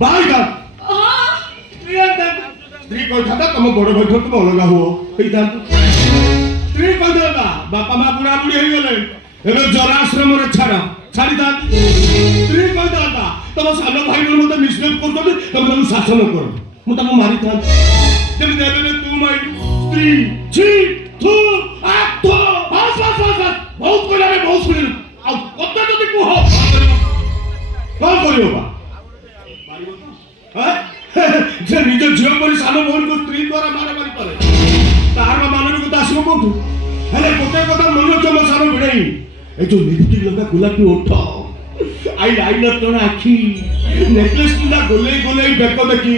ବାଇଟା ସ୍ତ୍ରୀ କହିଥାନ୍ତା ତମ ବଡ ବୈଠକ ତୁମ ଅଲଗା ହୁଅ ହେଇଥାନ୍ତା। ସ୍ତ୍ରୀ କହିଥାନ୍ତା ବାପା ମା ବୁଢା ବୁଢୀ ହେଇଗଲେ ଏବେ ଜରାଶ୍ରମରେ ଛାଡ଼ିଥାନ୍ତି। ସ୍ତ୍ରୀ କହିଥାନ୍ତା ତମ ସାନ ଭାଇ ମତେ ମିସବିହେଭ କରୁଛନ୍ତି ତମେ ତାଙ୍କୁ ଶାସନ କର ମୁଁ ତାଙ୍କୁ ମାରିଥାନ୍ତି। ଯେମିତି ଏବେ ତୁ ମାଇ ସ୍ତ୍ରୀ ଛି ତୁ ବହୁତ କହିଲା ବହୁତ ଶୁଣିଲୁ ଆଉ କଥା ଯଦି କୁହ କଣ କରିବ ବା ଯେ ନିଜ ଝିଅ ପରି ସାନ ଭଉଣୀକୁ ସ୍ତ୍ରୀ ଦ୍ୱାରା ମାରାମାରି କରେ ତାହାର ମାନବିକତା ଆସିବ କୋଉଠୁ? ହେଲେ ଗୋଟେ କଥା ମନେ ରଖ ମୋ ସାନ ଭିଣେଇ ଏ ଯୋଉ ଲିପଷ୍ଟିକ ଲଗା ଗୋଲାପୀ ଓଠ ଆଇ ଲାଇନର ଟଣା ଆଖି ନେକଲେସ ପିନ୍ଧା ଗୋଲେଇ ଗୋଲେଇ ବେକ ଦେଖି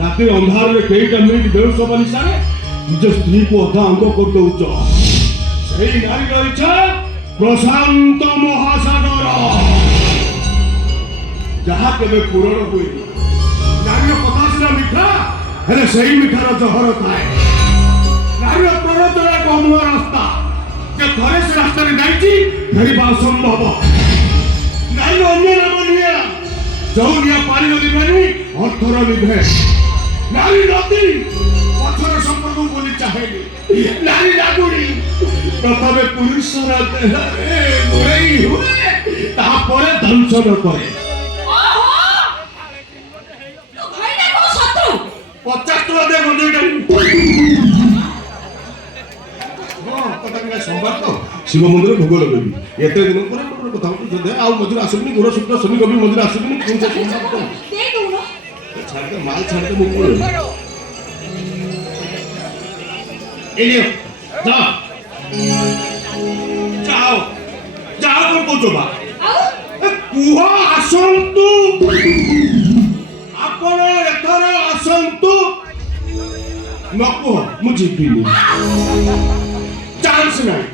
ରାତି ଅନ୍ଧାରରେ କେଇଟା ମିନିଟ ବେଉସ ହବା ନିଶାରେ ନିଜ ସ୍ତ୍ରୀକୁ ଅଧା ଅଙ୍କ କରିଦଉଛ। ସେଇ ନାରୀର ଇଚ୍ଛା ପ୍ରଶାନ୍ତ ମହାସାଗର ଯାହା କେବେ ପୂରଣ ହୁଏନି। ନାରୀର କଥା ସିନା ମିଠା ହେଲେ ସେଇ ମିଠାର ଜହର ଥାଏ। ନାରୀର ପ୍ରଣତର ଏକ ଅମୂଳ ରାସ୍ତା ଯେ ଥରେ ସେ ରାସ୍ତାରେ ଯାଇଛି ଫେରିବା ଅସମ୍ଭବ। ନାରୀର ଅନ୍ୟ ନାମ ନିଆଁ ଯୋଉ ନିଆଁ ପାଣିର ନିଭେନି ଅର୍ଥର ନିଭେ। ନାରୀ ନଦୀ ପଥର ସମ୍ପର୍କକୁ ବୋଲି ଚାହେଁନି। ନାରୀ ଲାଗୁଡି ପ୍ରଥମେ ପୁରୁଷର ଦେହରେ ଘୋଡ଼େଇ ହୁଏ ତାପରେ ଦଂଶନ କରେ। 50 ଟଙ୍କା ଦେ ଗଞ୍ଜେଇଟା ସମ୍ବାଦ ତ ଶିବ ମନ୍ଦିର ଭୋଗ ଲଗେଇବି ଏତେ ଦିନ ପରେ ଗୋଟେ କଥା ହଉଛି ଆଉ ମଝିରେ ଆସିବିନି ଗୋର ଶୁକ୍ର ଶନି କବି ମନ୍ଦିର ଆସିବିନି ଛାଡ଼ିଦେ ମାଲ ଛାଡ଼ିଦେ ମୁଁ ପଳେଇବି। ଯାଅ ଯାଅ କଣ କହୁଛ ବା କୁହ ଆସନ୍ତୁ ଆପଣ ଏଥର ଆସନ୍ତୁ ନ କୁହ ମୁଁ ଯିବିନି ଚାନ୍ସ ନାହିଁ।